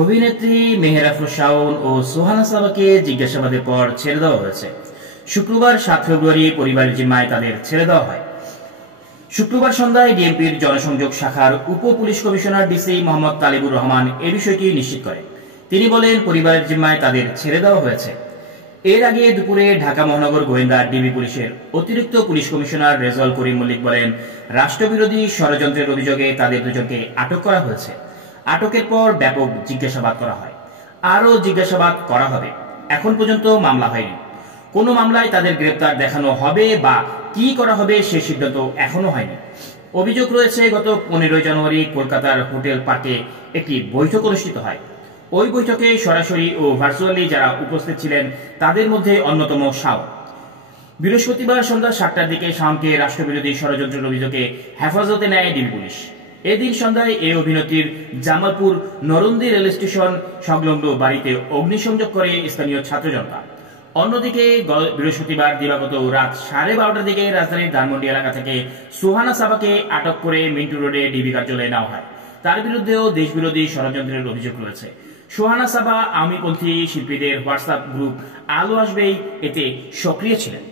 অভিনেত্রী মেহের আফরোজ শাওন ও সোহানা সাবাকে জিজ্ঞাসাবাদের পর ছেড়ে দেওয়া হয়েছে। শুক্রবার 7 ফেব্রুয়ারি পরিবারের জিম্মায় তাদের ছেড়ে দেওয়া হয়। শুক্রবার সন্ধ্যায় ডিএমপির জনসংযোগ শাখার উপ police commissioner DC Mohammad Talibur Rahman এ বিষয়টি নিশ্চিত করেন। তিনি বলেন, পরিবারের জিম্মায় তাদের ছেড়ে দেওয়া হয়েছে। এর আগে দুপুরে ঢাকা মহানগর গোয়েন্দা ডিবি পুলিশের অতিরিক্ত পুলিশ কমিশনার রেজাউল করিম মল্লিক বলেন, রাষ্ট্রবিরোধী ষড়যন্ত্রের অভিযোগে তাদের দুজনকে আটক করা হয়েছে। আটকের পর ব্যাপক জিজ্ঞাসাবাদ করা হয়, আরও জিজ্ঞাসাবাদ করা হবে। এখন পর্যন্ত মামলা হয়নি। কোনো মামলায় তাদের গ্রেপ্তার দেখানো হবে বা কি করা হবে সে সিদ্ধান্ত এখনো হয়নি। অভিযোগ রয়েছে, গত 15 জানুয়ারি কলকাতার হোটেল পার্কে একটি বৈঠক অনুষ্ঠিত হয়। ওই বৈঠকে সরাসরি ও ভার্চুয়ালি যারা উপস্থিত ছিলেন তাদের মধ্যে অন্যতম শাওন। বৃহস্পতিবার সন্ধ্যা 7টার দিকে শাওনকে রাষ্ট্রবিরোধী ষড়যন্ত্রের অভিযোগে হেফাজতে নেয় ডিবি পুলিশ। এদিন সন্ধ্যায় এই অভিনেত্রীর জামালপুর নরন্দি রেল স্টেশন সংলগ্ন বাড়িতে অগ্নিসংযোগ করে স্থানীয় ছাত্র জনতা। অন্যদিকে বৃহস্পতিবার দিবাগত রাত 12:30টার দিকে রাজধানীর ধানমন্ডি এলাকা থেকে সোহানা সাবাকে আটক করে মিন্টু রোডে ডিবি কার্যালয়ে নেওয়া হয়। তার বিরুদ্ধেও দেশবিরোধী ষড়যন্ত্রের অভিযোগ রয়েছে। সোহানা সাবা আওয়ামীপন্থী শিল্পীদের হোয়াটসঅ্যাপ গ্রুপ আলো আসবেই এতে সক্রিয় ছিলেন।